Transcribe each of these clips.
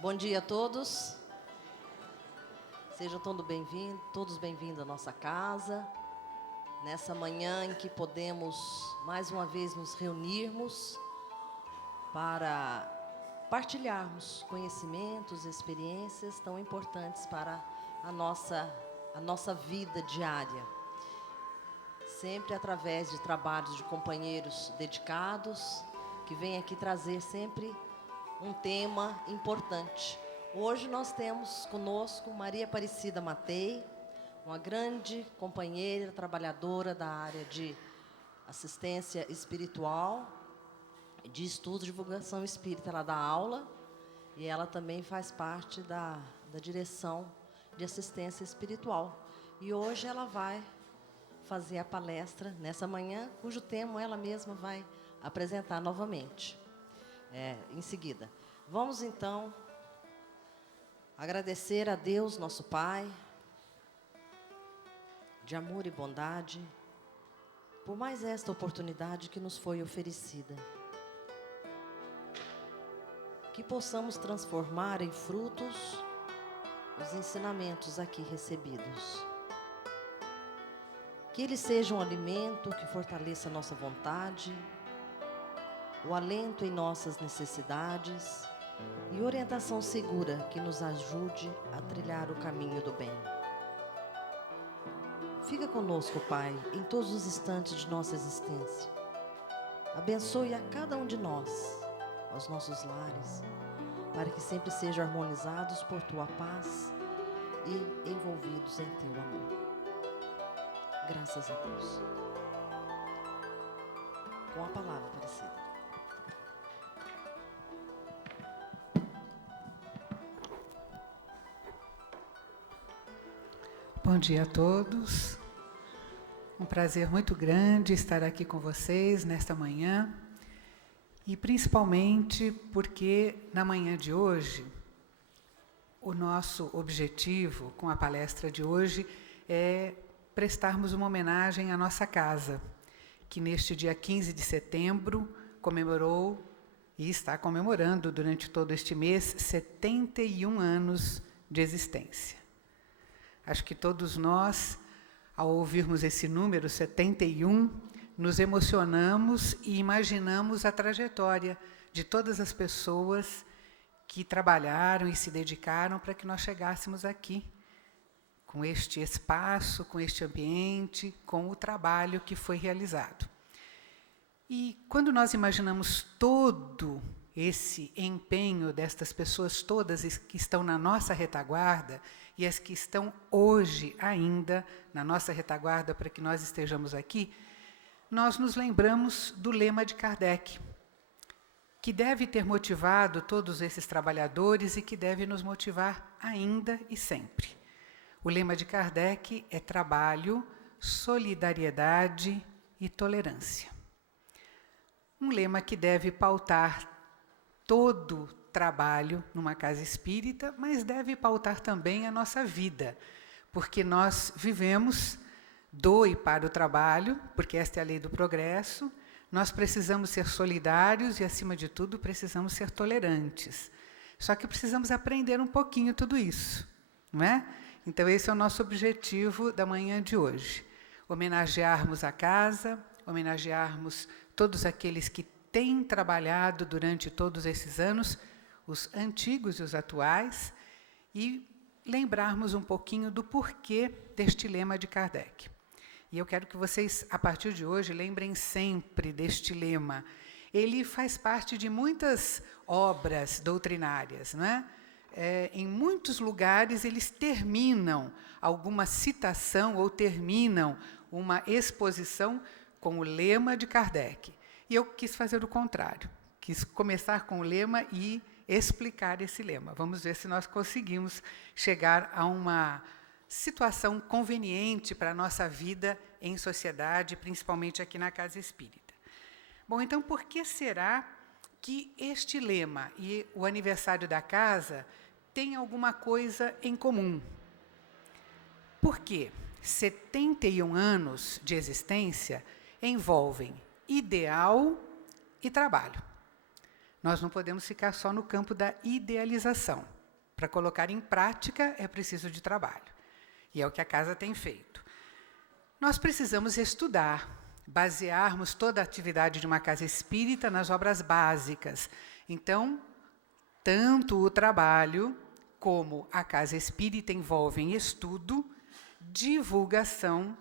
Bom dia a todos. Sejam todos bem-vindos à nossa casa. Nessa manhã em que podemos mais uma vez nos reunirmos para partilharmos conhecimentos, experiências tão importantes para a nossa vida diária. Sempre através de trabalhos de companheiros dedicados, que vêm aqui trazer sempre um tema importante. Hoje nós temos conosco Maria Aparecida Matei, uma grande companheira, trabalhadora da área de assistência espiritual, de estudo e divulgação espírita. Ela dá aula e ela também faz parte da direção de assistência espiritual. E hoje ela vai fazer a palestra nessa manhã, cujo tema ela mesma vai apresentar novamente. Em seguida. Vamos, então, agradecer a Deus, nosso Pai, de amor e bondade, por mais esta oportunidade que nos foi oferecida. Que possamos transformar em frutos os ensinamentos aqui recebidos. Que eles sejam um alimento que fortaleça a nossa vontade, o alento em nossas necessidades e orientação segura que nos ajude a trilhar o caminho do bem. Fica conosco, Pai, em todos os instantes de nossa existência. Abençoe a cada um de nós, aos nossos lares, para que sempre sejam harmonizados por Tua paz e envolvidos em Teu amor. Graças a Deus. Com a palavra, Aparecida. Bom dia a todos. Um prazer muito grande estar aqui com vocês nesta manhã. E principalmente porque na manhã de hoje, o nosso objetivo com a palestra de hoje é prestarmos uma homenagem à nossa casa, que neste dia 15 de setembro comemorou e está comemorando durante todo este mês 71 anos de existência. Acho que todos nós, ao ouvirmos esse número 71, nos emocionamos e imaginamos a trajetória de todas as pessoas que trabalharam e se dedicaram para que nós chegássemos aqui, com este espaço, com este ambiente, com o trabalho que foi realizado. E quando nós imaginamos todo esse empenho destas pessoas todas que estão na nossa retaguarda e as que estão hoje ainda na nossa retaguarda para que nós estejamos aqui, nós nos lembramos do lema de Kardec, que deve ter motivado todos esses trabalhadores e que deve nos motivar ainda e sempre. O lema de Kardec é trabalho, solidariedade e tolerância. Um lema que deve pautar todo trabalho numa casa espírita, mas deve pautar também a nossa vida, porque nós vivemos do e para o trabalho, porque esta é a lei do progresso, nós precisamos ser solidários e, acima de tudo, precisamos ser tolerantes. Só que precisamos aprender um pouquinho tudo isso, não é? Então, esse é o nosso objetivo da manhã de hoje. Homenagearmos a casa, homenagearmos todos aqueles que têm trabalhado durante todos esses anos, os antigos e os atuais, e lembrarmos um pouquinho do porquê deste lema de Kardec. E eu quero que vocês, a partir de hoje, lembrem sempre deste lema. Ele faz parte de muitas obras doutrinárias, não é? Em muitos lugares, eles terminam alguma citação ou terminam uma exposição com o lema de Kardec. E eu quis fazer o contrário. Quis começar com o lema e explicar esse lema. Vamos ver se nós conseguimos chegar a uma situação conveniente para a nossa vida em sociedade, principalmente aqui na Casa Espírita. Bom, então, por que será que este lema e o aniversário da casa têm alguma coisa em comum? Por quê? 71 anos de existência envolvem ideal e trabalho. Nós não podemos ficar só no campo da idealização. Para colocar em prática é preciso de trabalho. E é o que a casa tem feito. Nós precisamos estudar, basearmos toda a atividade de uma casa espírita nas obras básicas. Então, tanto o trabalho como a casa espírita envolvem estudo, divulgação,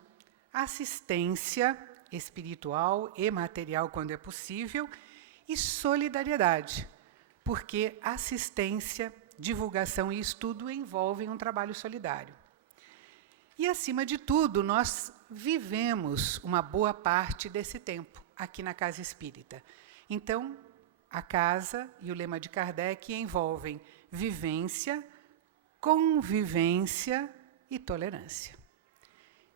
assistência espiritual e material, quando é possível, e solidariedade, porque assistência, divulgação e estudo envolvem um trabalho solidário. E, acima de tudo, nós vivemos uma boa parte desse tempo aqui na Casa Espírita. Então, a casa e o lema de Kardec envolvem vivência, convivência e tolerância.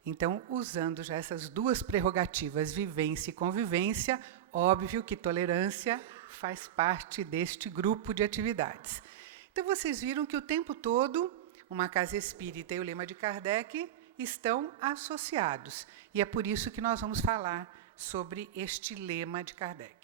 Então, usando já essas duas prerrogativas, vivência e convivência, óbvio que tolerância faz parte deste grupo de atividades. Então, vocês viram que o tempo todo, uma casa espírita e o lema de Kardec estão associados. E é por isso que nós vamos falar sobre este lema de Kardec.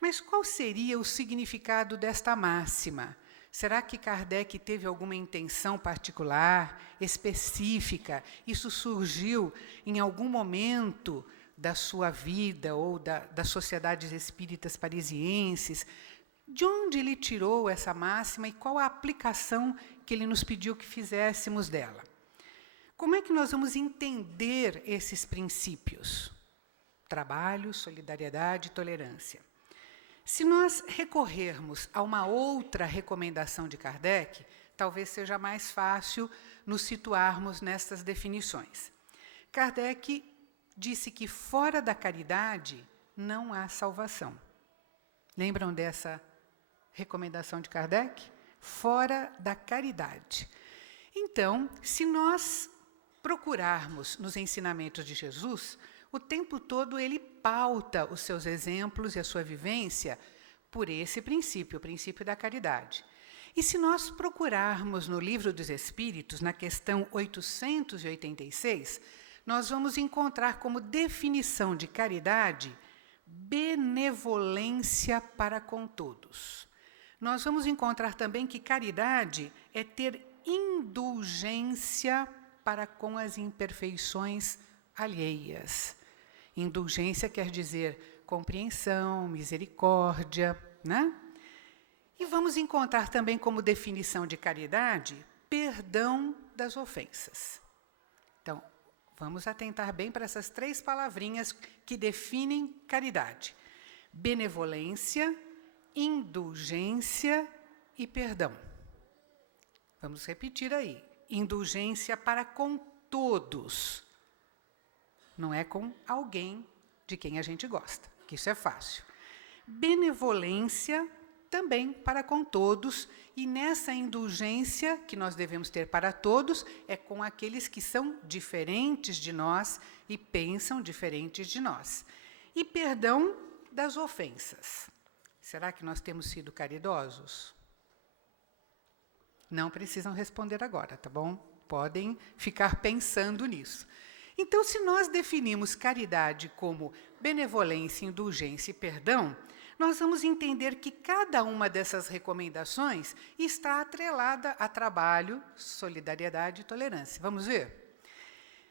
Mas qual seria o significado desta máxima? Será que Kardec teve alguma intenção particular, específica? Isso surgiu em algum momento da sua vida ou das sociedades espíritas parisienses? De onde ele tirou essa máxima e qual a aplicação que ele nos pediu que fizéssemos dela? Como é que nós vamos entender esses princípios? Trabalho, solidariedade e tolerância. Se nós recorrermos a uma outra recomendação de Kardec, talvez seja mais fácil nos situarmos nestas definições. Kardec disse que fora da caridade não há salvação. Lembram dessa recomendação de Kardec? Fora da caridade. Então, se nós procurarmos nos ensinamentos de Jesus, o tempo todo ele pauta os seus exemplos e a sua vivência por esse princípio, o princípio da caridade. E se nós procurarmos no Livro dos Espíritos, na questão 886, nós vamos encontrar como definição de caridade benevolência para com todos. Nós vamos encontrar também que caridade é ter indulgência para com as imperfeições alheias. Indulgência quer dizer compreensão, misericórdia, né? E vamos encontrar também como definição de caridade perdão das ofensas. Então, vamos atentar bem para essas três palavrinhas que definem caridade: benevolência, indulgência e perdão. Vamos repetir aí. Indulgência para com todos. Não é com alguém de quem a gente gosta, que isso é fácil. Benevolência também para com todos, e nessa indulgência que nós devemos ter para todos, é com aqueles que são diferentes de nós e pensam diferentes de nós. E perdão das ofensas. Será que nós temos sido caridosos? Não precisam responder agora, tá bom? Podem ficar pensando nisso. Então, se nós definimos caridade como benevolência, indulgência e perdão, nós vamos entender que cada uma dessas recomendações está atrelada a trabalho, solidariedade e tolerância. Vamos ver?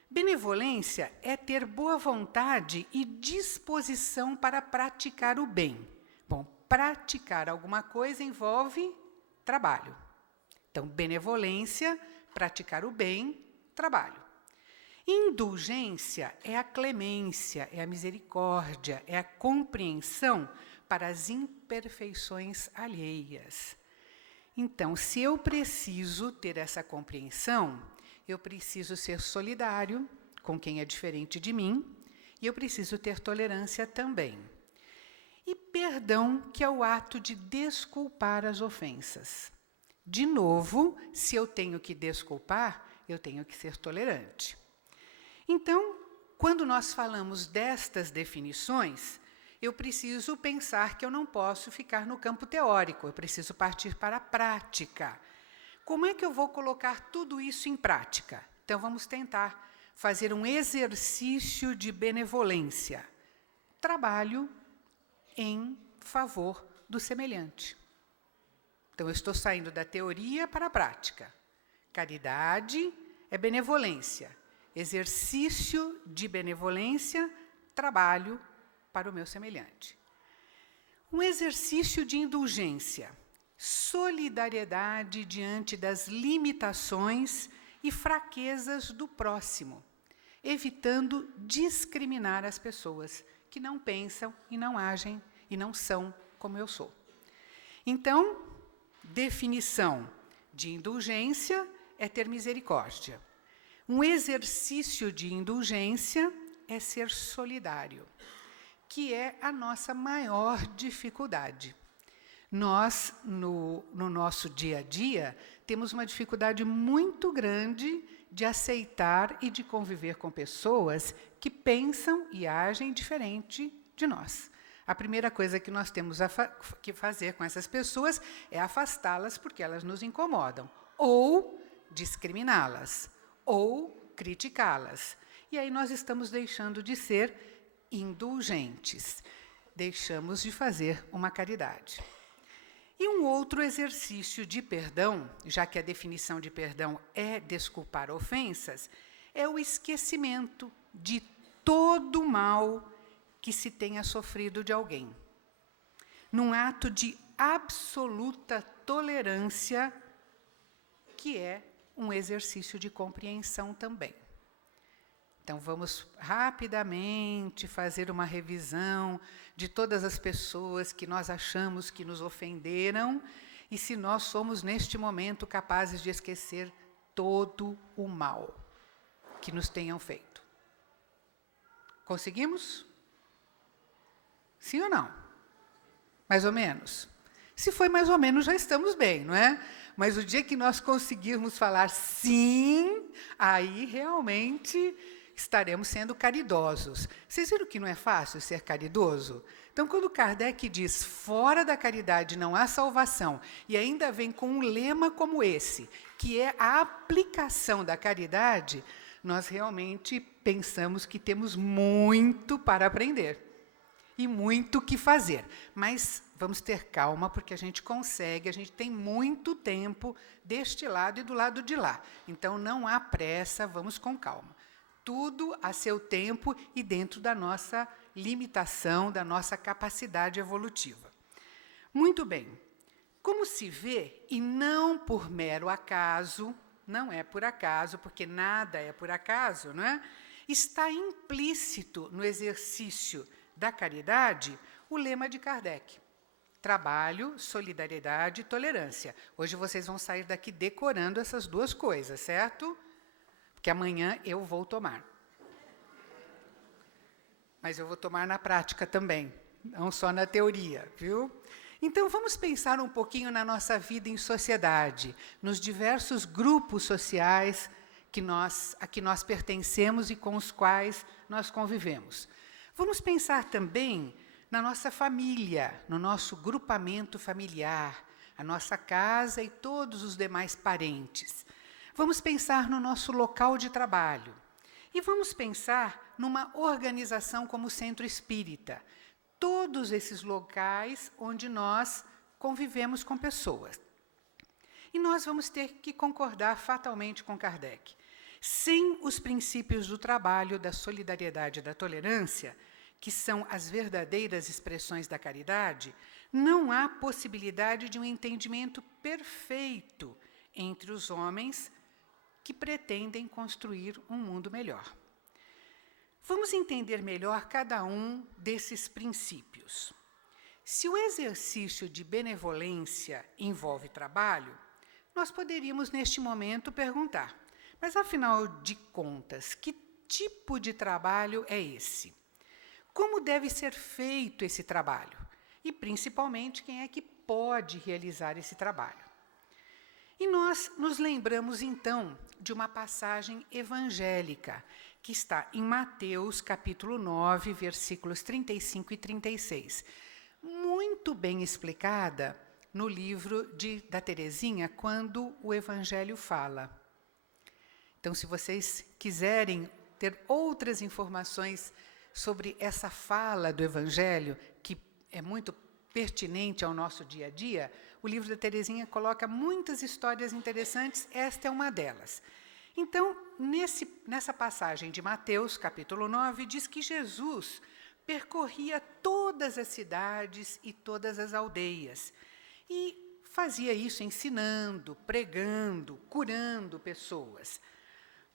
Benevolência é ter boa vontade e disposição para praticar o bem. Bom, praticar alguma coisa envolve trabalho. Então, benevolência, praticar o bem, trabalho. Indulgência é a clemência, é a misericórdia, é a compreensão para as imperfeições alheias. Então, se eu preciso ter essa compreensão, eu preciso ser solidário com quem é diferente de mim e eu preciso ter tolerância também. E perdão, que é o ato de desculpar as ofensas. De novo, se eu tenho que desculpar, eu tenho que ser tolerante. Então, quando nós falamos destas definições, eu preciso pensar que eu não posso ficar no campo teórico, eu preciso partir para a prática. Como é que eu vou colocar tudo isso em prática? Então, vamos tentar fazer um exercício de benevolência. Trabalho em favor do semelhante. Então, eu estou saindo da teoria para a prática. Caridade é benevolência. Exercício de benevolência, trabalho para o meu semelhante. Um exercício de indulgência, solidariedade diante das limitações e fraquezas do próximo, evitando discriminar as pessoas que não pensam e não agem e não são como eu sou. Então, definição de indulgência é ter misericórdia. Um exercício de indulgência é ser solidário, que é a nossa maior dificuldade. Nós, no nosso dia a dia, temos uma dificuldade muito grande de aceitar e de conviver com pessoas que pensam e agem diferente de nós. A primeira coisa que nós temos que fazer com essas pessoas é afastá-las porque elas nos incomodam, ou discriminá-las, ou criticá-las. E aí nós estamos deixando de ser indulgentes, deixamos de fazer uma caridade. E um outro exercício de perdão, já que a definição de perdão é desculpar ofensas, é o esquecimento de todo o mal que se tenha sofrido de alguém. Num ato de absoluta tolerância, que é um exercício de compreensão também. Então, vamos rapidamente fazer uma revisão de todas as pessoas que nós achamos que nos ofenderam e se nós somos, neste momento, capazes de esquecer todo o mal que nos tenham feito. Conseguimos? Sim ou não? Mais ou menos? Se foi mais ou menos, já estamos bem, não é? Mas o dia que nós conseguirmos falar sim, aí realmente estaremos sendo caridosos. Vocês viram que não é fácil ser caridoso? Então, quando Kardec diz fora da caridade não há salvação, e ainda vem com um lema como esse, que é a aplicação da caridade, nós realmente pensamos que temos muito para aprender e muito o que fazer. Mas vamos ter calma, porque a gente consegue, a gente tem muito tempo deste lado e do lado de lá. Então, não há pressa, vamos com calma. Tudo a seu tempo e dentro da nossa limitação, da nossa capacidade evolutiva. Muito bem. Como se vê, e não por mero acaso, não é por acaso, porque nada é por acaso, não é? Está implícito no exercício da caridade o lema de Kardec. Trabalho, solidariedade e tolerância. Hoje vocês vão sair daqui decorando essas duas coisas, certo? Porque amanhã eu vou tomar. Mas eu vou tomar na prática também, não só na teoria, viu? Então, vamos pensar um pouquinho na nossa vida em sociedade, nos diversos grupos sociais a que nós pertencemos e com os quais nós convivemos. Vamos pensar também na nossa família, no nosso grupamento familiar, a nossa casa e todos os demais parentes. Vamos pensar no nosso local de trabalho. E vamos pensar numa organização como o Centro Espírita. Todos esses locais onde nós convivemos com pessoas. E nós vamos ter que concordar fatalmente com Kardec. Sem os princípios do trabalho, da solidariedade e da tolerância, que são as verdadeiras expressões da caridade, não há possibilidade de um entendimento perfeito entre os homens que pretendem construir um mundo melhor. Vamos entender melhor cada um desses princípios. Se o exercício de benevolência envolve trabalho, nós poderíamos, neste momento, perguntar: mas, afinal de contas, que tipo de trabalho é esse? Como deve ser feito esse trabalho? E, principalmente, quem é que pode realizar esse trabalho? E nós nos lembramos, então, de uma passagem evangélica, que está em Mateus, capítulo 9, versículos 35 e 36, muito bem explicada no livro da Teresinha, quando o Evangelho fala. Então, se vocês quiserem ter outras informações sobre essa fala do Evangelho, que é muito pertinente ao nosso dia a dia, o livro da Teresinha coloca muitas histórias interessantes, esta é uma delas. Então, nessa passagem de Mateus, capítulo 9, diz que Jesus percorria todas as cidades e todas as aldeias, e fazia isso ensinando, pregando, curando pessoas.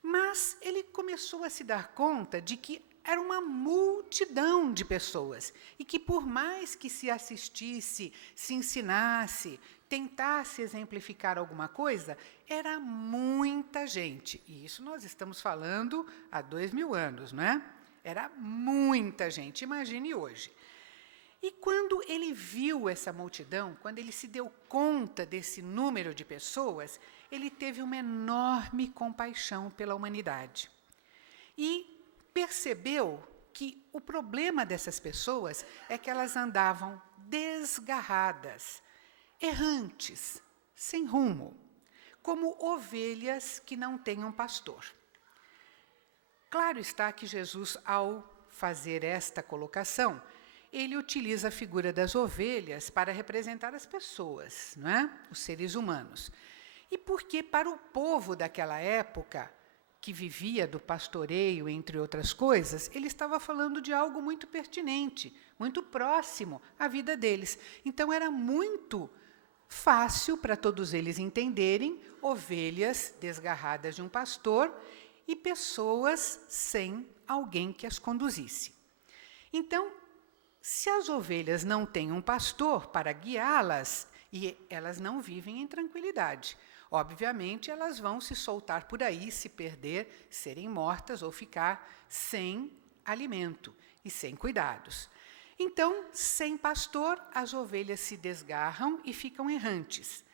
Mas ele começou a se dar conta de que era uma multidão de pessoas e que, por mais que se assistisse, se ensinasse, tentasse exemplificar alguma coisa, era muita gente. E isso nós estamos falando há 2000 anos, não é? Era muita gente, imagine hoje. E quando ele viu essa multidão, quando ele se deu conta desse número de pessoas, ele teve uma enorme compaixão pela humanidade. E percebeu que o problema dessas pessoas é que elas andavam desgarradas, errantes, sem rumo, como ovelhas que não têm um pastor. Claro está que Jesus, ao fazer esta colocação, ele utiliza a figura das ovelhas para representar as pessoas, não é? Os seres humanos. E porque para o povo daquela época, que vivia do pastoreio, entre outras coisas, ele estava falando de algo muito pertinente, muito próximo à vida deles. Então era muito fácil para todos eles entenderem ovelhas desgarradas de um pastor e pessoas sem alguém que as conduzisse. Então, se as ovelhas não têm um pastor para guiá-las, e elas não vivem em tranquilidade, obviamente elas vão se soltar por aí, se perder, serem mortas ou ficar sem alimento e sem cuidados. Então, sem pastor, as ovelhas se desgarram e ficam errantes.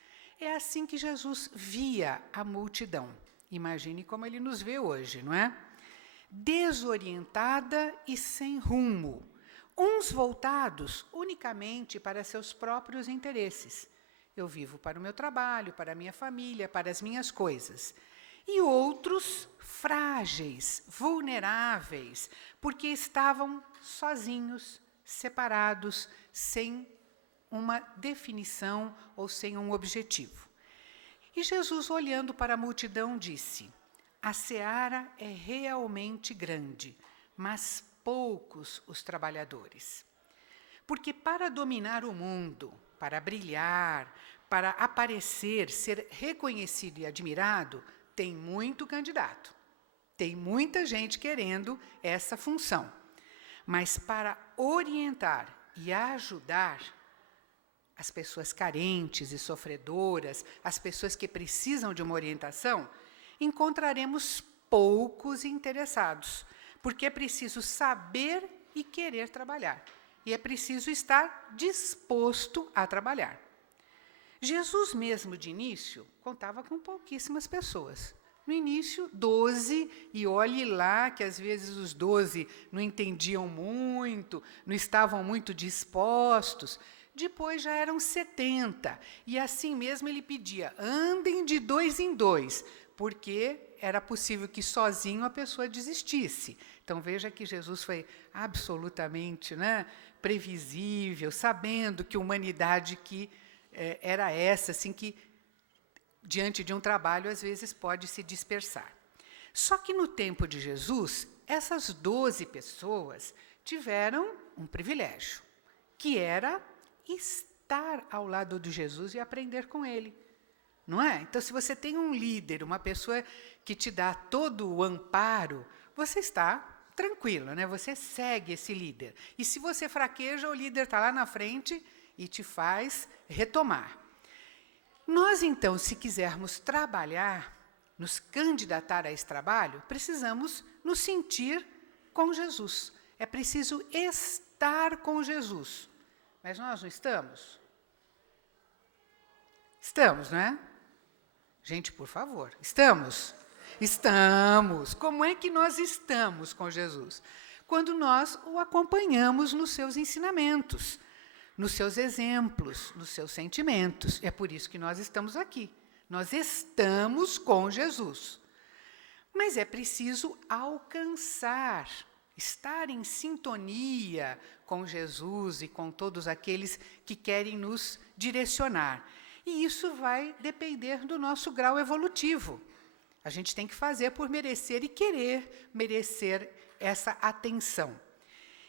É assim que Jesus via a multidão. Imagine como ele nos vê hoje, não é? Desorientada e sem rumo. Uns voltados unicamente para seus próprios interesses. Eu vivo para o meu trabalho, para a minha família, para as minhas coisas. E outros frágeis, vulneráveis, porque estavam sozinhos, separados, sem uma definição ou sem um objetivo. E Jesus, olhando para a multidão, disse: a seara é realmente grande, mas poucos os trabalhadores. Porque para dominar o mundo, para brilhar, para aparecer, ser reconhecido e admirado, tem muito candidato. Tem muita gente querendo essa função. Mas para orientar e ajudar as pessoas carentes e sofredoras, as pessoas que precisam de uma orientação, encontraremos poucos interessados, porque é preciso saber e querer trabalhar. E é preciso estar disposto a trabalhar. Jesus mesmo, de início, contava com pouquíssimas pessoas. No início, 12, e olhe lá que às vezes os 12 não entendiam muito, não estavam muito dispostos. Depois já eram 70, e assim mesmo ele pedia, andem de 2 em 2, porque era possível que sozinho a pessoa desistisse. Então veja que Jesus foi absolutamente, né, previsível, sabendo que humanidade que era essa, assim, que diante de um trabalho às vezes pode se dispersar. Só que no tempo de Jesus, essas 12 pessoas tiveram um privilégio, que era estar ao lado de Jesus e aprender com ele. Não é? Então, se você tem um líder, uma pessoa que te dá todo o amparo, você está tranquilo, né? Você segue esse líder. E se você fraqueja, o líder está lá na frente e te faz retomar. Nós, então, se quisermos trabalhar, nos candidatar a esse trabalho, precisamos nos sentir com Jesus. É preciso estar com Jesus. Mas nós não estamos? Estamos, não é? Gente, por favor, estamos? Estamos. Como é que nós estamos com Jesus? Quando nós o acompanhamos nos seus ensinamentos, nos seus exemplos, nos seus sentimentos. É por isso que nós estamos aqui. Nós estamos com Jesus. Mas é preciso alcançar, estar em sintonia com Jesus e com todos aqueles que querem nos direcionar. E isso vai depender do nosso grau evolutivo. A gente tem que fazer por merecer e querer merecer essa atenção.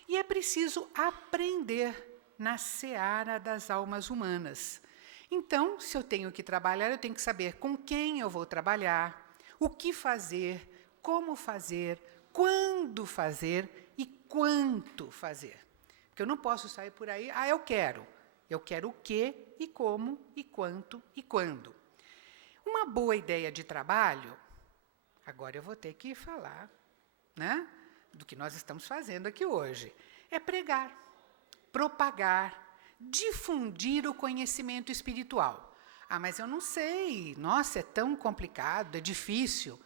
E é preciso aprender na seara das almas humanas. Então, se eu tenho que trabalhar, eu tenho que saber com quem eu vou trabalhar, o que fazer, como fazer, quando fazer e quanto fazer. Porque eu não posso sair por aí, eu quero. Eu quero o quê e como e quanto e quando. Uma boa ideia de trabalho, agora eu vou ter que falar, né, do que nós estamos fazendo aqui hoje, é pregar, propagar, difundir o conhecimento espiritual. Mas eu não sei, nossa, é tão complicado, é difícil.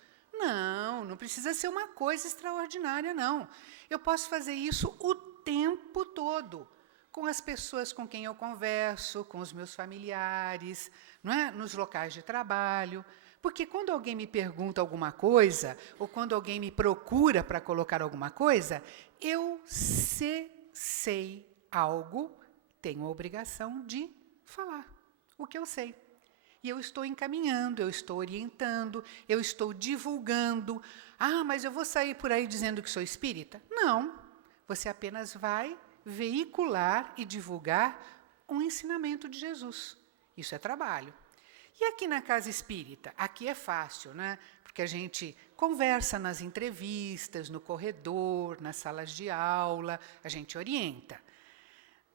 Não precisa ser uma coisa extraordinária, não. Eu posso fazer isso o tempo todo, com as pessoas com quem eu converso, com os meus familiares, não é? Nos locais de trabalho. Porque quando alguém me pergunta alguma coisa, ou quando alguém me procura para colocar alguma coisa, eu sei algo, tenho a obrigação de falar o que eu sei. E eu estou encaminhando, eu estou orientando, eu estou divulgando. Mas eu vou sair por aí dizendo que sou espírita? Não, você apenas vai veicular e divulgar um ensinamento de Jesus. Isso é trabalho. E aqui na Casa Espírita? Aqui é fácil, né? Porque a gente conversa nas entrevistas, no corredor, nas salas de aula, a gente orienta.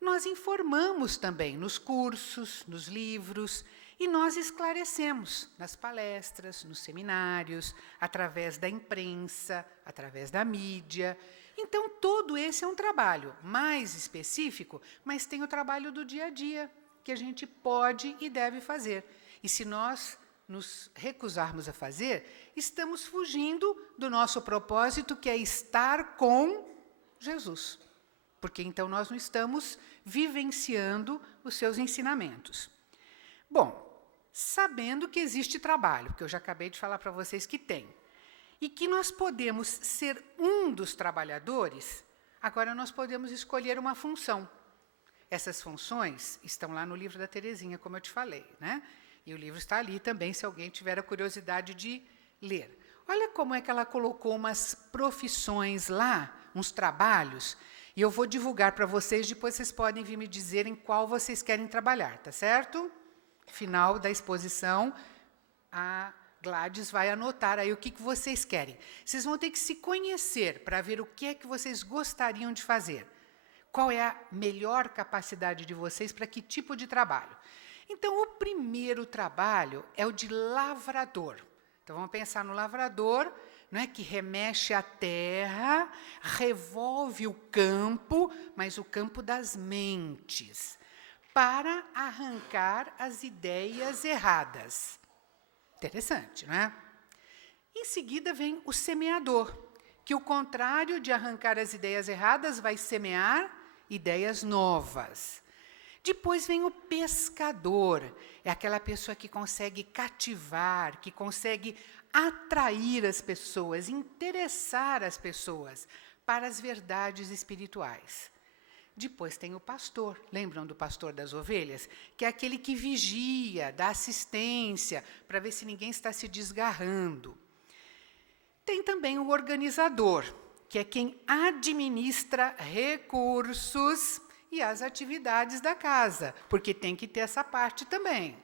Nós informamos também nos cursos, nos livros, e nós esclarecemos nas palestras, nos seminários, através da imprensa, através da mídia. Então, todo esse é um trabalho mais específico, mas tem o trabalho do dia a dia, que a gente pode e deve fazer. E se nós nos recusarmos a fazer, estamos fugindo do nosso propósito, que é estar com Jesus. Porque então nós não estamos vivenciando os seus ensinamentos. Bom, sabendo que existe trabalho, que eu já acabei de falar para vocês que tem, e que nós podemos ser um dos trabalhadores, agora nós podemos escolher uma função. Essas funções estão lá no livro da Terezinha, como eu te falei, né? E o livro está ali também, se alguém tiver a curiosidade de ler. Olha como é que ela colocou umas profissões lá, uns trabalhos, e eu vou divulgar para vocês, depois vocês podem vir me dizer em qual vocês querem trabalhar, tá certo? Final da exposição, a Gladys vai anotar aí o que vocês querem. Vocês vão ter que se conhecer para ver o que é que vocês gostariam de fazer. Qual é a melhor capacidade de vocês para que tipo de trabalho? Então, o primeiro trabalho é o de lavrador. Então, vamos pensar no lavrador, não é, que remexe a terra, revolve o campo, mas o campo das mentes, para arrancar as ideias erradas. Interessante, não é? Em seguida vem o semeador, que o contrário de arrancar as ideias erradas, vai semear ideias novas. Depois vem o pescador, é aquela pessoa que consegue cativar, que consegue atrair as pessoas, interessar as pessoas para as verdades espirituais. Depois tem o pastor, lembram do pastor das ovelhas? Que é aquele que vigia, dá assistência, para ver se ninguém está se desgarrando. Tem também o organizador, que é quem administra recursos e as atividades da casa, porque tem que ter essa parte também.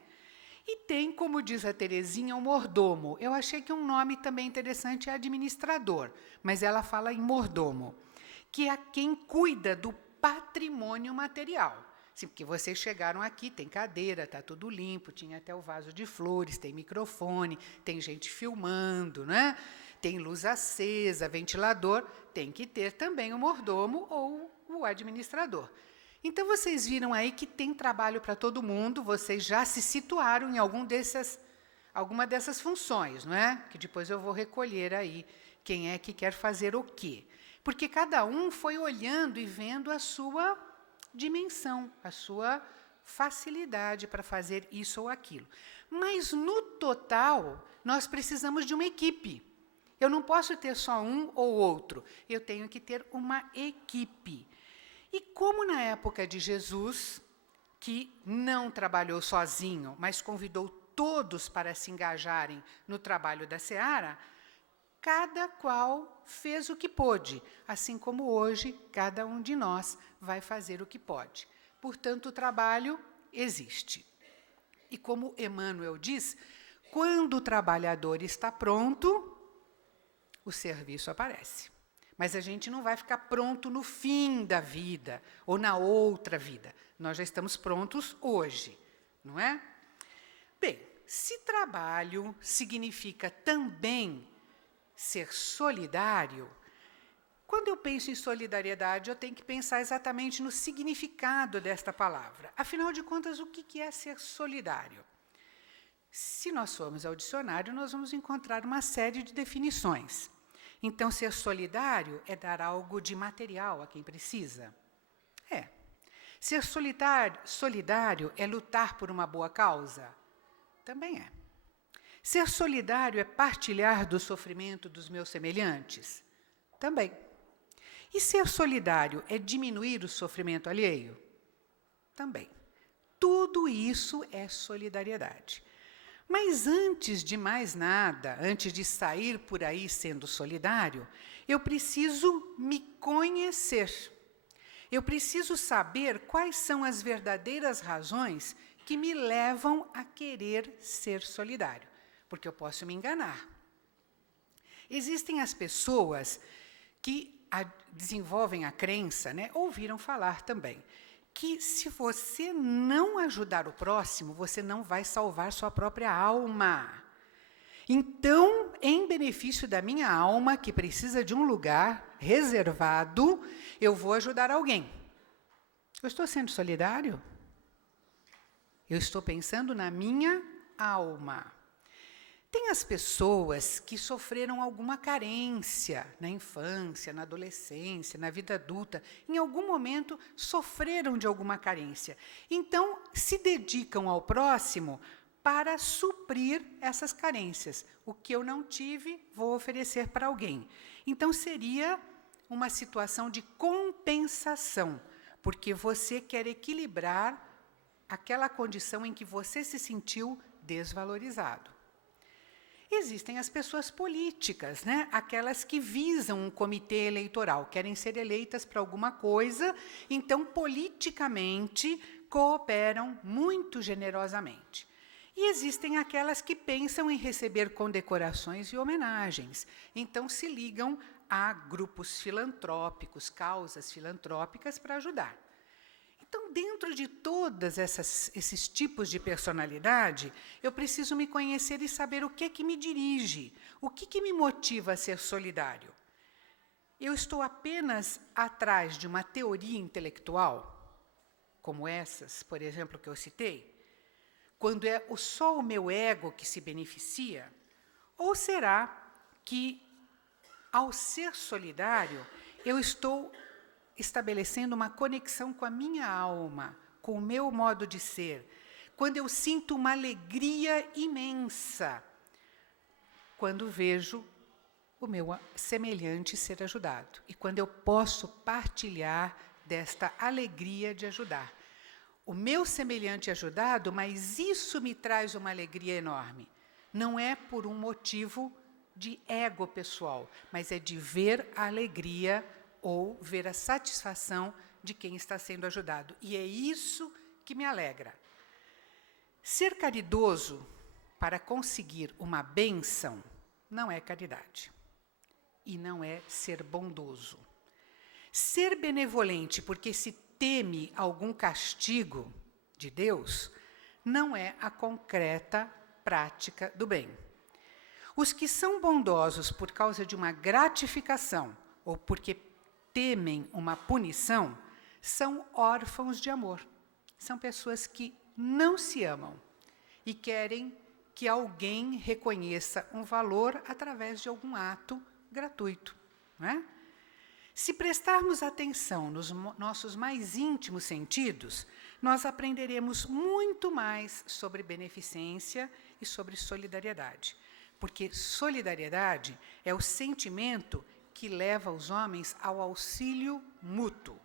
E tem, como diz a Terezinha, o mordomo. Eu achei que um nome também interessante é administrador, mas ela fala em mordomo, que é quem cuida do patrimônio material. Sim, porque vocês chegaram aqui, tem cadeira, está tudo limpo, tinha até o vaso de flores, tem microfone, tem gente filmando, né? Tem luz acesa, ventilador, tem que ter também o mordomo ou o administrador. Então, vocês viram aí que tem trabalho para todo mundo, vocês já se situaram em alguma dessas funções, não é? Que depois eu vou recolher aí quem é que quer fazer o quê. Porque cada um foi olhando e vendo a sua dimensão, a sua facilidade para fazer isso ou aquilo. Mas, no total, nós precisamos de uma equipe. Eu não posso ter só um ou outro, eu tenho que ter uma equipe. E como na época de Jesus, que não trabalhou sozinho, mas convidou todos para se engajarem no trabalho da seara, cada qual fez o que pôde, assim como hoje cada um de nós vai fazer o que pode. Portanto, o trabalho existe. E como Emmanuel diz, quando o trabalhador está pronto, o serviço aparece. Mas a gente não vai ficar pronto no fim da vida ou na outra vida. Nós já estamos prontos hoje, não é? Bem, se trabalho significa também ser solidário, quando eu penso em solidariedade, eu tenho que pensar exatamente no significado desta palavra. Afinal de contas, o que é ser solidário? Se nós formos ao dicionário, nós vamos encontrar uma série de definições. Então, ser solidário é dar algo de material a quem precisa? É. Ser solidário é lutar por uma boa causa? Também é. Ser solidário é partilhar do sofrimento dos meus semelhantes? Também. E ser solidário é diminuir o sofrimento alheio? Também. Tudo isso é solidariedade. Mas antes de mais nada, antes de sair por aí sendo solidário, eu preciso me conhecer. Eu preciso saber quais são as verdadeiras razões que me levam a querer ser solidário, porque eu posso me enganar. Existem as pessoas que desenvolvem a crença, ouviram falar também, que se você não ajudar o próximo, você não vai salvar sua própria alma. Então, em benefício da minha alma, que precisa de um lugar reservado, eu vou ajudar alguém. Eu estou sendo solidário? Eu estou pensando na minha alma. Tem as pessoas que sofreram alguma carência na infância, na adolescência, na vida adulta. Em algum momento sofreram de alguma carência. Então, se dedicam ao próximo para suprir essas carências. O que eu não tive, vou oferecer para alguém. Então, seria uma situação de compensação, porque você quer equilibrar aquela condição em que você se sentiu desvalorizado. Existem as pessoas políticas, aquelas que visam um comitê eleitoral, querem ser eleitas para alguma coisa, então, politicamente, cooperam muito generosamente. E existem aquelas que pensam em receber condecorações e homenagens, então se ligam a grupos filantrópicos, causas filantrópicas para ajudar. Então, dentro de todos esses tipos de personalidade, eu preciso me conhecer e saber o que me dirige, o que me motiva a ser solidário. Eu estou apenas atrás de uma teoria intelectual, como essas, por exemplo, que eu citei, quando é só o meu ego que se beneficia? Ou será que, ao ser solidário, eu estou estabelecendo uma conexão com a minha alma, com o meu modo de ser, quando eu sinto uma alegria imensa, quando vejo o meu semelhante ser ajudado, e quando eu posso partilhar desta alegria de ajudar. O meu semelhante é ajudado, mas isso me traz uma alegria enorme. Não é por um motivo de ego pessoal, mas é de ver a alegria ou ver a satisfação de quem está sendo ajudado. E é isso que me alegra. Ser caridoso para conseguir uma bênção não é caridade. E não é ser bondoso. Ser benevolente porque se teme algum castigo de Deus não é a concreta prática do bem. Os que são bondosos por causa de uma gratificação ou porque temem uma punição, são órfãos de amor. São pessoas que não se amam e querem que alguém reconheça um valor através de algum ato gratuito. Não é? Se prestarmos atenção nos nossos mais íntimos sentidos, nós aprenderemos muito mais sobre beneficência e sobre solidariedade. Porque solidariedade é o sentimento que leva os homens ao auxílio mútuo,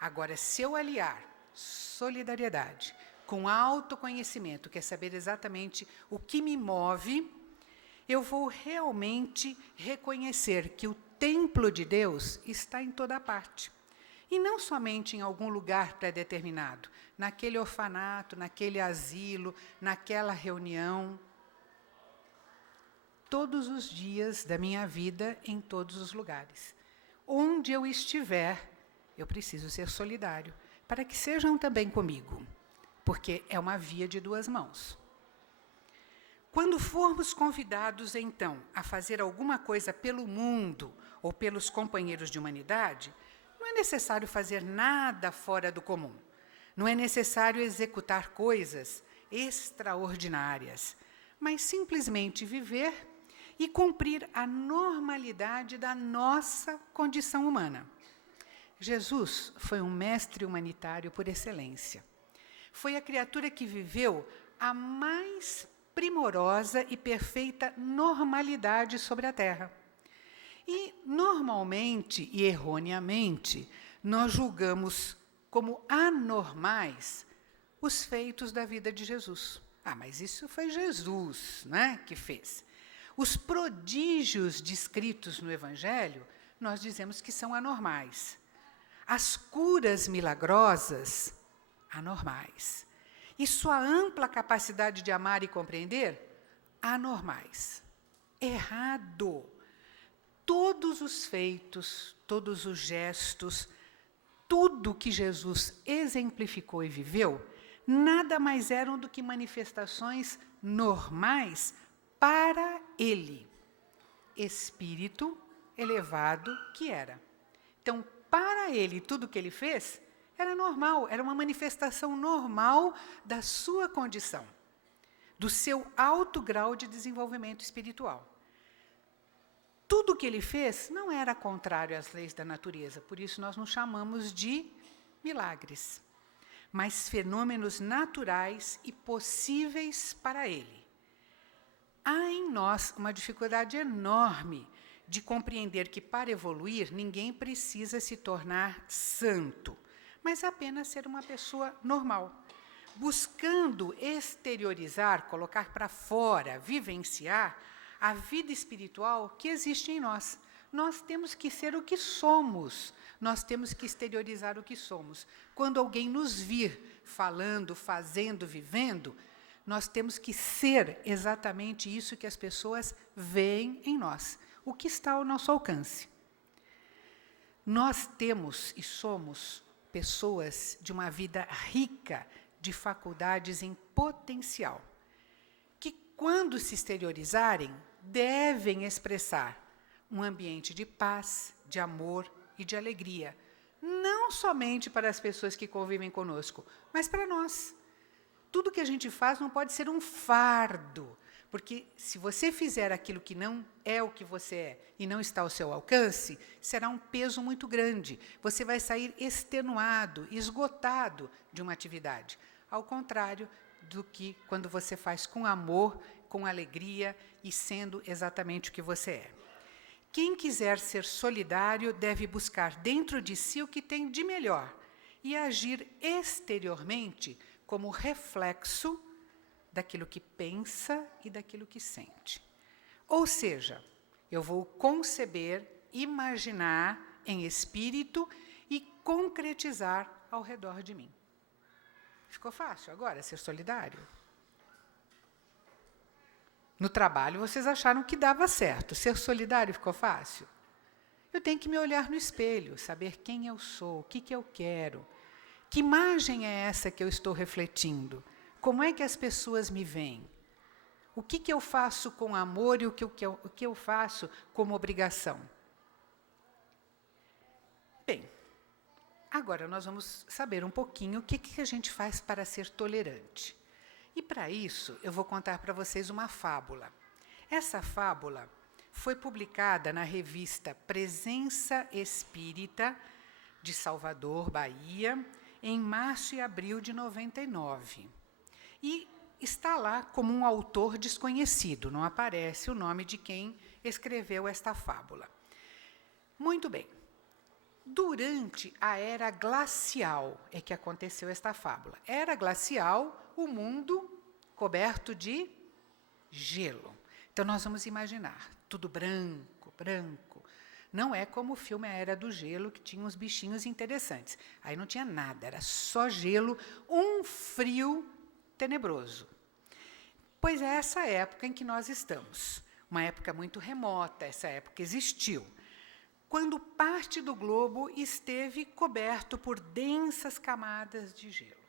Agora, se eu aliar solidariedade com autoconhecimento, que é saber exatamente o que me move, eu vou realmente reconhecer que o templo de Deus está em toda parte. E não somente em algum lugar pré-determinado, naquele orfanato, naquele asilo, naquela reunião. Todos os dias da minha vida, em todos os lugares. Onde eu estiver, eu preciso ser solidário, para que sejam também comigo, porque é uma via de duas mãos. Quando formos convidados, então, a fazer alguma coisa pelo mundo ou pelos companheiros de humanidade, não é necessário fazer nada fora do comum. Não é necessário executar coisas extraordinárias, mas simplesmente viver e cumprir a normalidade da nossa condição humana. Jesus foi um mestre humanitário por excelência. Foi a criatura que viveu a mais primorosa e perfeita normalidade sobre a Terra. E, normalmente e erroneamente, nós julgamos como anormais os feitos da vida de Jesus. Mas isso foi Jesus, né, que fez. Os prodígios descritos no Evangelho, nós dizemos que são anormais. As curas milagrosas, anormais. E sua ampla capacidade de amar e compreender, anormais. Errado. Todos os feitos, todos os gestos, tudo que Jesus exemplificou e viveu, nada mais eram do que manifestações normais para ele, espírito elevado que era. Então, para ele, tudo que ele fez era normal, era uma manifestação normal da sua condição, do seu alto grau de desenvolvimento espiritual. Tudo o que ele fez não era contrário às leis da natureza, por isso nós não chamamos de milagres, mas fenômenos naturais e possíveis para ele. Há em nós uma dificuldade enorme de compreender que, para evoluir, ninguém precisa se tornar santo, mas apenas ser uma pessoa normal, buscando exteriorizar, colocar para fora, vivenciar a vida espiritual que existe em nós. Nós temos que ser o que somos, nós temos que exteriorizar o que somos. Quando alguém nos vir falando, fazendo, vivendo, nós temos que ser exatamente isso que as pessoas veem em nós, o que está ao nosso alcance. Nós temos e somos pessoas de uma vida rica de faculdades em potencial, que, quando se exteriorizarem, devem expressar um ambiente de paz, de amor e de alegria, não somente para as pessoas que convivem conosco, mas para nós. Tudo que a gente faz não pode ser um fardo, porque se você fizer aquilo que não é o que você é e não está ao seu alcance, será um peso muito grande. Você vai sair extenuado, esgotado de uma atividade. Ao contrário do que quando você faz com amor, com alegria e sendo exatamente o que você é. Quem quiser ser solidário deve buscar dentro de si o que tem de melhor e agir exteriormente como reflexo daquilo que pensa e daquilo que sente. Ou seja, eu vou conceber, imaginar em espírito e concretizar ao redor de mim. Ficou fácil agora ser solidário? No trabalho, vocês acharam que dava certo. Ser solidário ficou fácil? Eu tenho que me olhar no espelho, saber quem eu sou, o que eu quero. Que imagem é essa que eu estou refletindo? Como é que as pessoas me veem? O que eu faço com amor e o que eu faço como obrigação? Bem, agora nós vamos saber um pouquinho o que a gente faz para ser tolerante. E, para isso, eu vou contar para vocês uma fábula. Essa fábula foi publicada na revista Presença Espírita, de Salvador, Bahia, em março e abril de 99. E está lá como um autor desconhecido, não aparece o nome de quem escreveu esta fábula. Muito bem. Durante a era glacial é que aconteceu esta fábula. Era glacial, o mundo coberto de gelo. Então, nós vamos imaginar, tudo branco, branco. Não é como o filme A Era do Gelo, que tinha uns bichinhos interessantes. Aí não tinha nada, era só gelo, um frio tenebroso. Pois é essa época em que nós estamos. Uma época muito remota, essa época existiu. Quando parte do globo esteve coberto por densas camadas de gelo.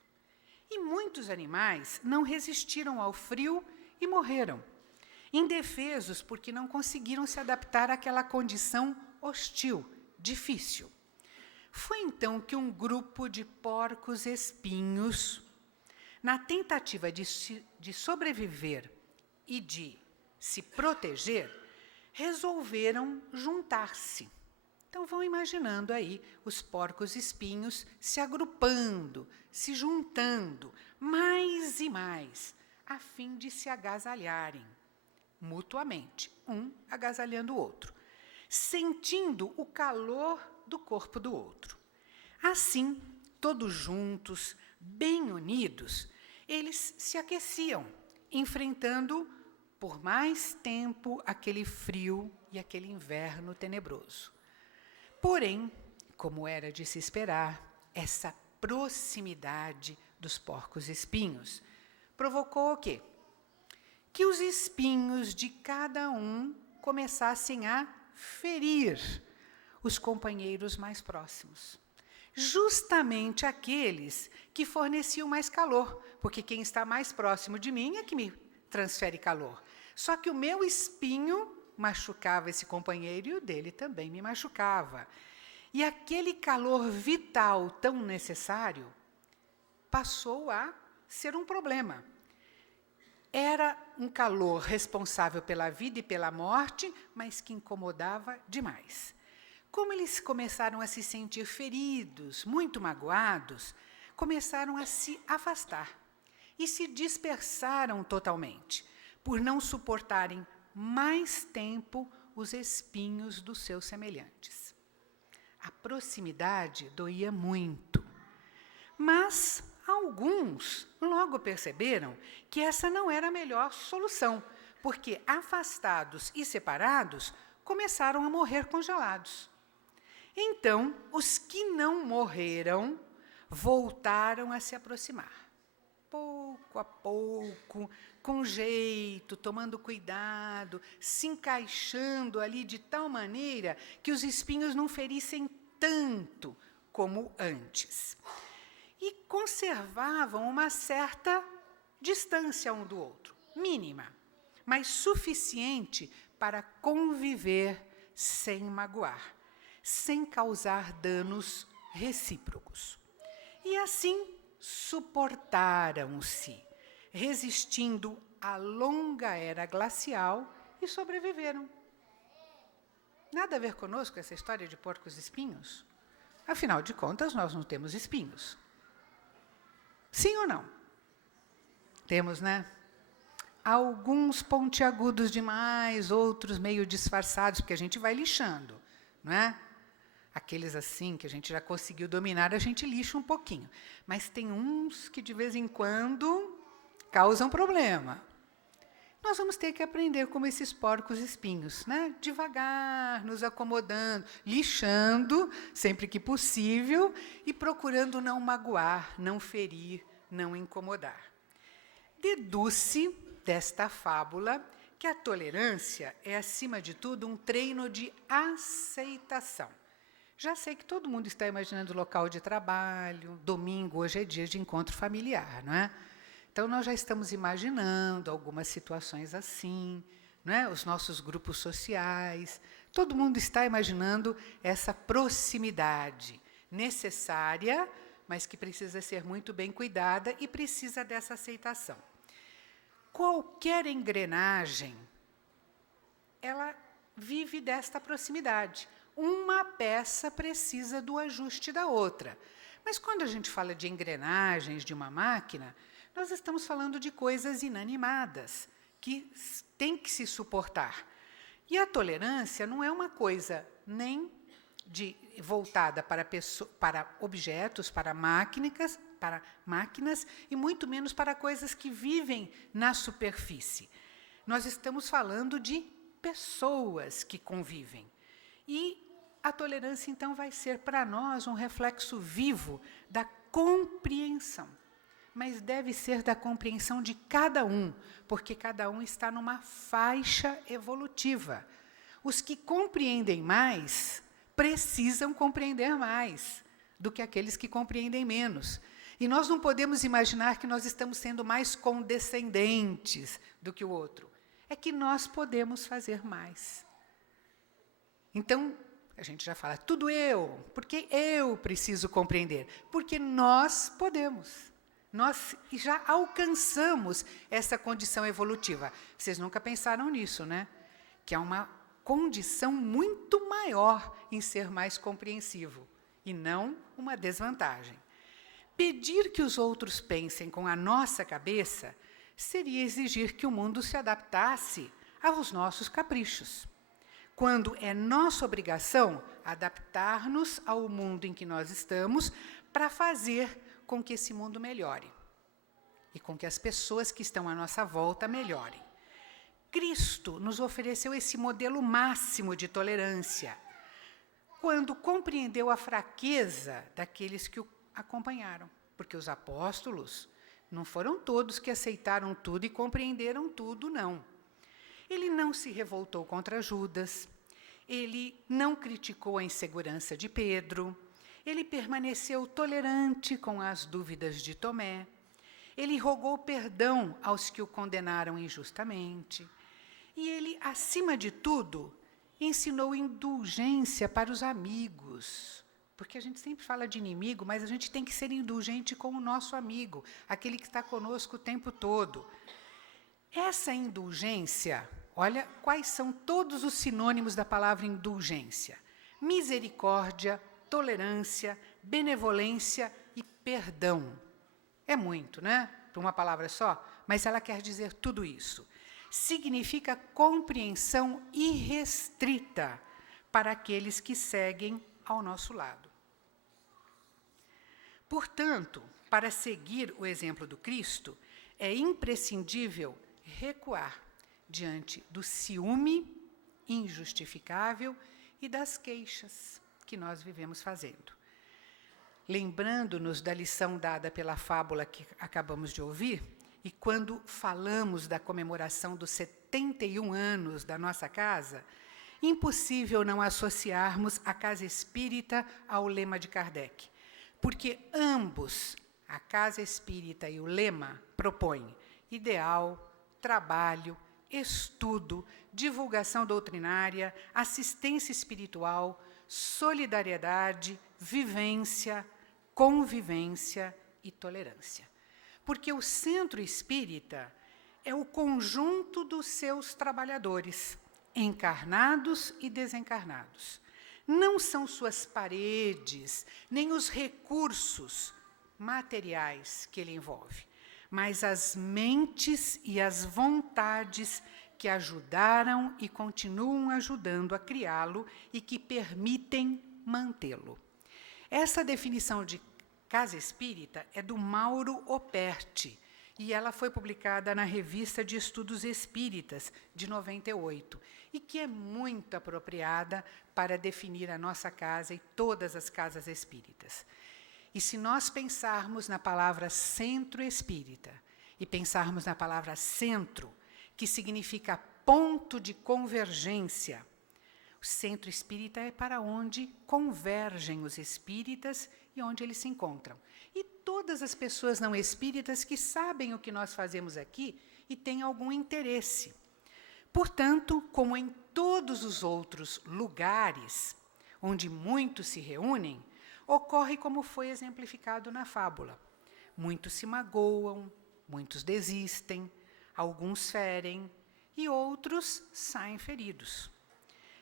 E muitos animais não resistiram ao frio e morreram, indefesos porque não conseguiram se adaptar àquela condição hostil, difícil. Foi então que um grupo de porcos-espinhos, na tentativa de sobreviver e de se proteger, resolveram juntar-se. Então, vão imaginando aí os porcos-espinhos se agrupando, se juntando, mais e mais, a fim de se agasalharem mutuamente, um agasalhando o outro, sentindo o calor do corpo do outro. Assim, todos juntos, bem unidos, eles se aqueciam, enfrentando por mais tempo aquele frio e aquele inverno tenebroso. Porém, como era de se esperar, essa proximidade dos porcos-espinhos provocou o quê? Que os espinhos de cada um começassem a ferir os companheiros mais próximos. Justamente aqueles que forneciam mais calor, porque quem está mais próximo de mim é que me transfere calor. Só que o meu espinho machucava esse companheiro e o dele também me machucava. E aquele calor vital tão necessário passou a ser um problema. Era um calor responsável pela vida e pela morte, mas que incomodava demais. Como eles começaram a se sentir feridos, muito magoados, começaram a se afastar e se dispersaram totalmente, por não suportarem mais tempo os espinhos dos seus semelhantes. A proximidade doía muito, mas alguns logo perceberam que essa não era a melhor solução, porque afastados e separados começaram a morrer congelados. Então, os que não morreram voltaram a se aproximar. Pouco a pouco, com jeito, tomando cuidado, se encaixando ali de tal maneira que os espinhos não ferissem tanto como antes. E conservavam uma certa distância um do outro, mínima, mas suficiente para conviver sem magoar, sem causar danos recíprocos. E assim suportaram-se, resistindo à longa era glacial e sobreviveram. Nada a ver conosco essa história de porcos-espinhos? Afinal de contas, nós não temos espinhos. Sim ou não? Temos, né? Alguns pontiagudos demais, outros meio disfarçados, porque a gente vai lixando, não é? Aqueles assim que a gente já conseguiu dominar, a gente lixa um pouquinho. Mas tem uns que de vez em quando causam problema. Nós vamos ter que aprender como esses porcos-espinhos, né? Devagar, nos acomodando, lixando sempre que possível e procurando não magoar, não ferir, não incomodar. Deduz-se desta fábula que a tolerância é, acima de tudo, um treino de aceitação. Já sei que todo mundo está imaginando o local de trabalho, domingo, hoje é dia de encontro familiar, não é? Então, nós já estamos imaginando algumas situações assim, não é? Os nossos grupos sociais, todo mundo está imaginando essa proximidade necessária, mas que precisa ser muito bem cuidada e precisa dessa aceitação. Qualquer engrenagem, ela vive desta proximidade. Uma peça precisa do ajuste da outra. Mas quando a gente fala de engrenagens de uma máquina, nós estamos falando de coisas inanimadas, que têm que se suportar. E a tolerância não é uma coisa nem voltada para objetos, para máquinas, e muito menos para coisas que vivem na superfície. Nós estamos falando de pessoas que convivem. E a tolerância, então, vai ser para nós um reflexo vivo da compreensão. Mas deve ser da compreensão de cada um, porque cada um está numa faixa evolutiva. Os que compreendem mais precisam compreender mais do que aqueles que compreendem menos. E nós não podemos imaginar que nós estamos sendo mais condescendentes do que o outro. É que nós podemos fazer mais. Então, a gente já fala, tudo eu, porque eu preciso compreender. Porque nós podemos. Nós já alcançamos essa condição evolutiva. Vocês nunca pensaram nisso, né? Que é uma condição muito maior em ser mais compreensivo, e não uma desvantagem. Pedir que os outros pensem com a nossa cabeça seria exigir que o mundo se adaptasse aos nossos caprichos, quando é nossa obrigação adaptar-nos ao mundo em que nós estamos para fazer com que esse mundo melhore e com que as pessoas que estão à nossa volta melhorem. Cristo nos ofereceu esse modelo máximo de tolerância, quando compreendeu a fraqueza daqueles que o acompanharam, porque os apóstolos não foram todos que aceitaram tudo e compreenderam tudo, não. Ele não se revoltou contra Judas, ele não criticou a insegurança de Pedro, ele permaneceu tolerante com as dúvidas de Tomé, ele rogou perdão aos que o condenaram injustamente, e ele, acima de tudo, ensinou indulgência para os amigos, porque a gente sempre fala de inimigo, mas a gente tem que ser indulgente com o nosso amigo, aquele que está conosco o tempo todo. Essa indulgência, olha quais são todos os sinônimos da palavra indulgência: misericórdia, tolerância, benevolência e perdão. É muito, né? Para uma palavra só, mas ela quer dizer tudo isso. Significa compreensão irrestrita para aqueles que seguem ao nosso lado. Portanto, para seguir o exemplo do Cristo, é imprescindível recuar diante do ciúme injustificável e das queixas que nós vivemos fazendo. Lembrando-nos da lição dada pela fábula que acabamos de ouvir, e quando falamos da comemoração dos 71 anos da nossa casa, impossível não associarmos a casa espírita ao lema de Kardec, porque ambos, a casa espírita e o lema, propõem ideal, trabalho, estudo, divulgação doutrinária, assistência espiritual, solidariedade, vivência, convivência e tolerância. Porque o centro espírita é o conjunto dos seus trabalhadores, encarnados e desencarnados. Não são suas paredes, nem os recursos materiais que ele envolve, mas as mentes e as vontades que ajudaram e continuam ajudando a criá-lo e que permitem mantê-lo. Essa definição de casa espírita é do Mauro Operti, e ela foi publicada na Revista de Estudos Espíritas, de 98, e que é muito apropriada para definir a nossa casa e todas as casas espíritas. E se nós pensarmos na palavra centro espírita, e pensarmos na palavra centro, que significa ponto de convergência, o centro espírita é para onde convergem os espíritas e onde eles se encontram. E todas as pessoas não espíritas que sabem o que nós fazemos aqui e têm algum interesse. Portanto, como em todos os outros lugares onde muitos se reúnem, ocorre como foi exemplificado na fábula. Muitos se magoam, muitos desistem, alguns ferem e outros saem feridos.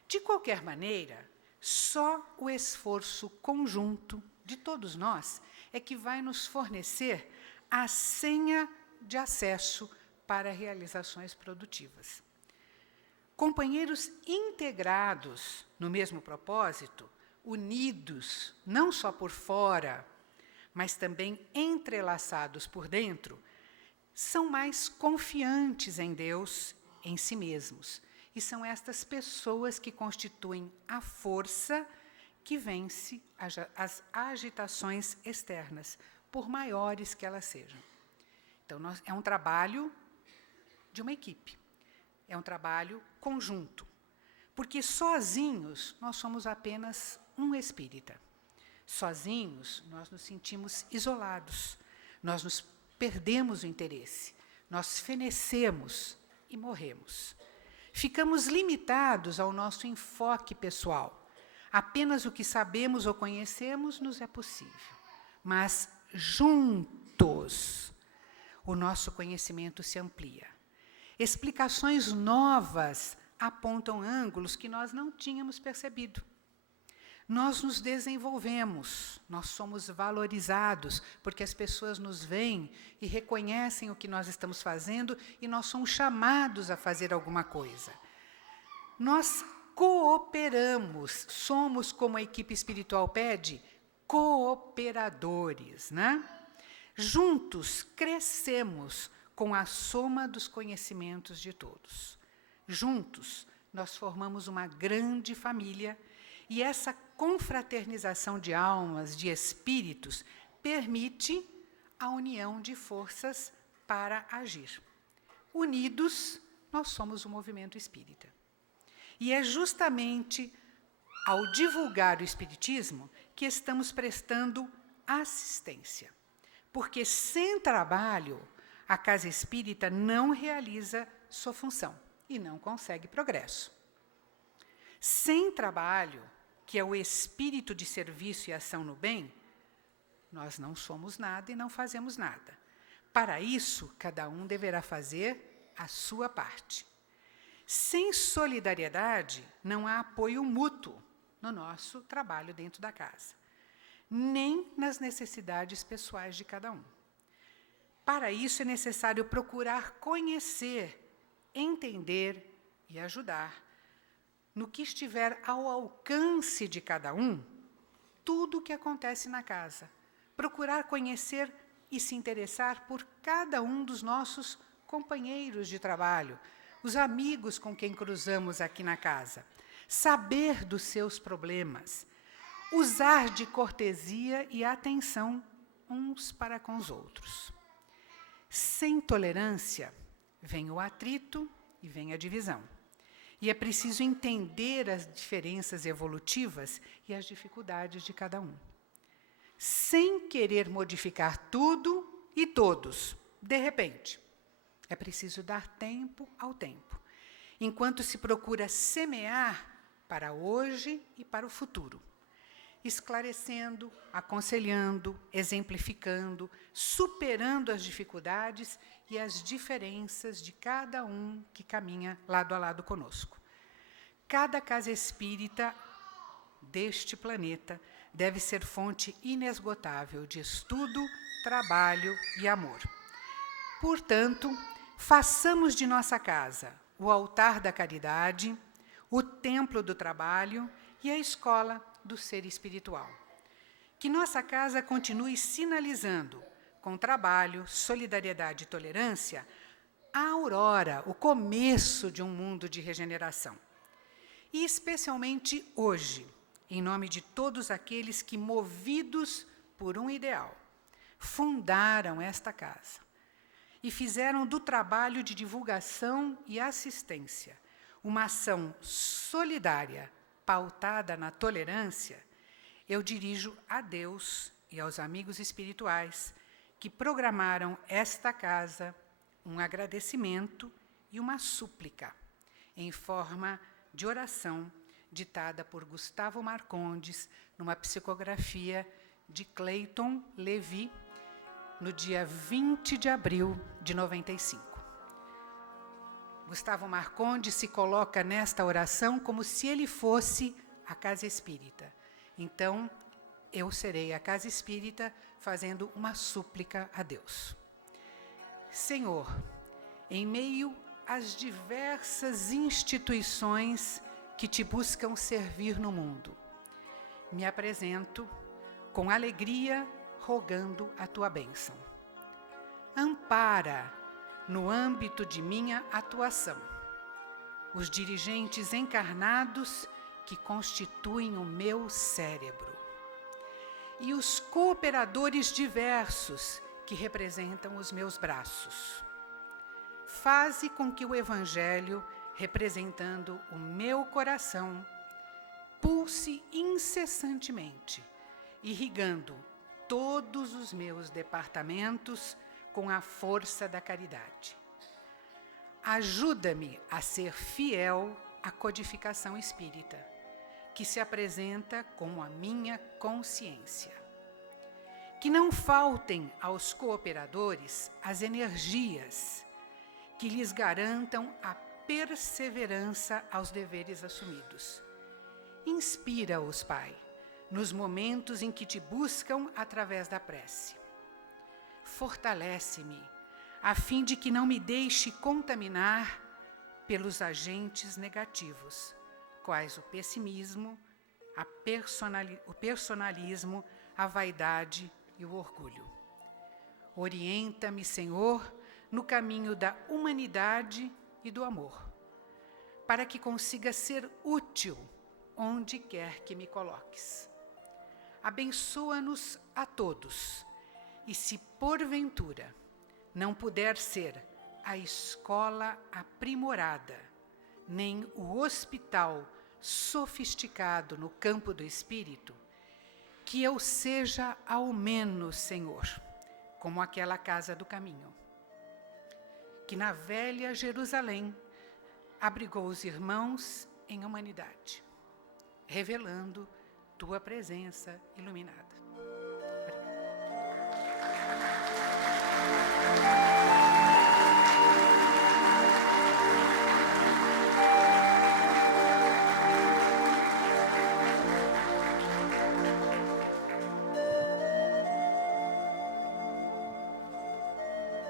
De qualquer maneira, só o esforço conjunto de todos nós é que vai nos fornecer a senha de acesso para realizações produtivas. Companheiros integrados no mesmo propósito unidos, não só por fora, mas também entrelaçados por dentro, são mais confiantes em Deus, em si mesmos. E são estas pessoas que constituem a força que vence as agitações externas, por maiores que elas sejam. Então, é um trabalho de uma equipe, é um trabalho conjunto, porque sozinhos nós somos apenas um espírita. Sozinhos nós nos sentimos isolados, nós nos perdemos o interesse, nós fenecemos e morremos. Ficamos limitados ao nosso enfoque pessoal. Apenas o que sabemos ou conhecemos nos é possível. Mas juntos, o nosso conhecimento se amplia. Explicações novas apontam ângulos que nós não tínhamos percebido. Nós nos desenvolvemos, nós somos valorizados, porque as pessoas nos veem e reconhecem o que nós estamos fazendo e nós somos chamados a fazer alguma coisa. Nós cooperamos, somos, como a equipe espiritual pede, cooperadores, né? Juntos crescemos com a soma dos conhecimentos de todos. Juntos nós formamos uma grande família e essa confraternização de almas, de espíritos, permite a união de forças para agir. Unidos, nós somos o movimento espírita. E é justamente ao divulgar o espiritismo que estamos prestando assistência. Porque sem trabalho, a casa espírita não realiza sua função e não consegue progresso. Sem trabalho, que é o espírito de serviço e ação no bem, nós não somos nada e não fazemos nada. Para isso, cada um deverá fazer a sua parte. Sem solidariedade, não há apoio mútuo no nosso trabalho dentro da casa, nem nas necessidades pessoais de cada um. Para isso, é necessário procurar conhecer, entender e ajudar, no que estiver ao alcance de cada um, tudo o que acontece na casa. Procurar conhecer e se interessar por cada um dos nossos companheiros de trabalho, os amigos com quem cruzamos aqui na casa. Saber dos seus problemas. Usar de cortesia e atenção uns para com os outros. Sem tolerância, vem o atrito e vem a divisão. E é preciso entender as diferenças evolutivas e as dificuldades de cada um. Sem querer modificar tudo e todos, de repente. É preciso dar tempo ao tempo, enquanto se procura semear para hoje e para o futuro, esclarecendo, aconselhando, exemplificando, superando as dificuldades e as diferenças de cada um que caminha lado a lado conosco. Cada casa espírita deste planeta deve ser fonte inesgotável de estudo, trabalho e amor. Portanto, façamos de nossa casa o altar da caridade, o templo do trabalho e a escola do ser espiritual. Que nossa casa continue sinalizando, com trabalho, solidariedade e tolerância, a aurora, o começo de um mundo de regeneração. E especialmente hoje, em nome de todos aqueles que, movidos por um ideal, fundaram esta casa e fizeram do trabalho de divulgação e assistência uma ação solidária, pautada na tolerância, eu dirijo a Deus e aos amigos espirituais que programaram esta casa um agradecimento e uma súplica, em forma de oração, ditada por Gustavo Marcondes, numa psicografia de Clayton Levi, no dia 20 de abril de 95. Gustavo Marcondes se coloca nesta oração como se ele fosse a casa espírita. Então, eu serei a casa espírita fazendo uma súplica a Deus. Senhor, em meio às diversas instituições que te buscam servir no mundo, me apresento com alegria, rogando a tua bênção. Ampara, no âmbito de minha atuação, os dirigentes encarnados que constituem o meu cérebro e os cooperadores diversos que representam os meus braços. Faze com que o Evangelho, representando o meu coração, pulse incessantemente, irrigando todos os meus departamentos com a força da caridade. Ajuda-me a ser fiel à codificação espírita, que se apresenta como a minha consciência. Que não faltem aos cooperadores as energias que lhes garantam a perseverança aos deveres assumidos. Inspira-os, Pai, nos momentos em que te buscam através da prece. Fortalece-me, a fim de que não me deixe contaminar pelos agentes negativos, quais o pessimismo, o personalismo, a vaidade e o orgulho. Orienta-me, Senhor, no caminho da humanidade e do amor, para que consiga ser útil onde quer que me coloques. Abençoa-nos a todos, e se porventura não puder ser a escola aprimorada, nem o hospital sofisticado no campo do espírito, que eu seja ao menos, Senhor, como aquela casa do caminho, que na velha Jerusalém abrigou os irmãos em humanidade, revelando tua presença iluminada.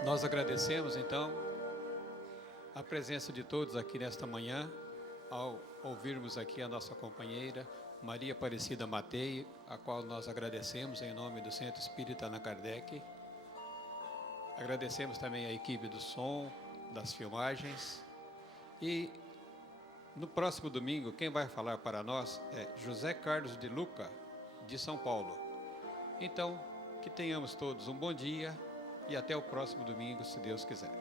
Nós agradecemos, então, a presença de todos aqui nesta manhã, ao ouvirmos aqui a nossa companheira Maria Aparecida Matei, a qual nós agradecemos em nome do Centro Espírita Allan Kardec. Agradecemos também a equipe do som, das filmagens. E no próximo domingo, quem vai falar para nós é José Carlos de Luca, de São Paulo. Então, que tenhamos todos um bom dia e até o próximo domingo, se Deus quiser.